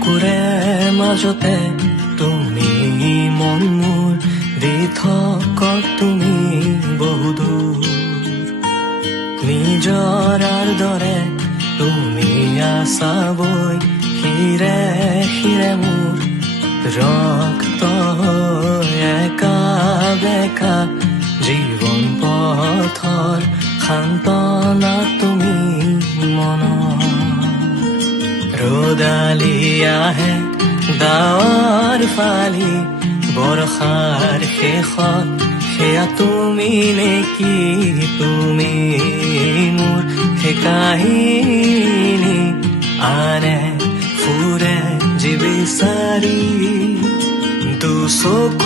বুকুৰে মাজতে তুমি মন মোৰ দি থকা তুমি বহুদূৰ নিজৰাৰ দৰে তুমি আছা বৈ হিৰে হিৰে মোৰ ৰক্ত একা বেকা জীৱন পথৰ সান্তনা তুমি মনৰ ৰ'দালি আহে ডাৱৰ ফালি বৰষাৰ শেষত সেয়া তুমি নেকি তুমি মোৰ সেই কাহিনী আনে ফুৰে যি বিচাৰি দুচকু